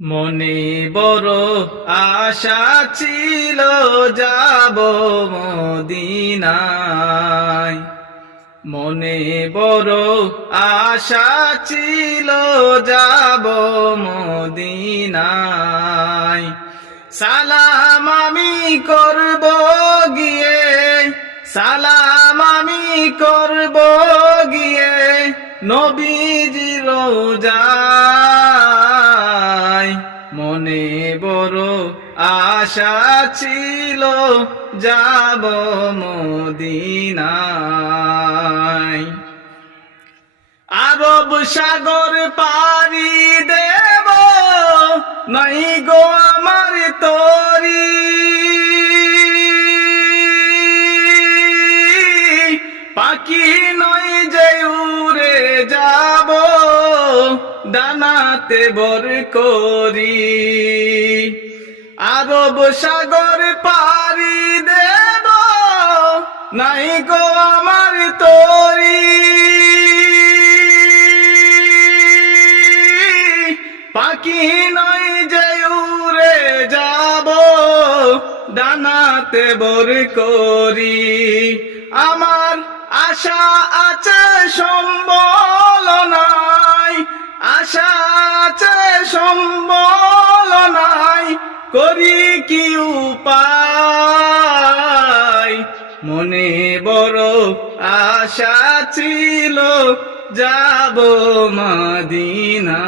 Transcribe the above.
মনে বড় আশা ছিল যাব মদিনায়, মনে বড় আশা ছিল যাব মদিনায়। সালাম আমি করব গিয়ে, সালাম আমি করব গিয়ে নবীজির রওজায়। মনে বড় আশা ছিল যাব মদিনায়। আরব সাগর পাড়ি দেব, নাই গো আমার তরি, পাখি নই যে উড়ে যাব, ডানাতে বর করি। আরব সাগর পাড়ি দেব, নাই গো আমার তরি, পাখি নই যে উড়ে যাব, ডানাতে বর করি। আমার আশা আছে সম্বল নাই, আশা আছে সম্বল নাই, করি কি উপায়। মনে বড় আশা ছিল যাব মদিনায়।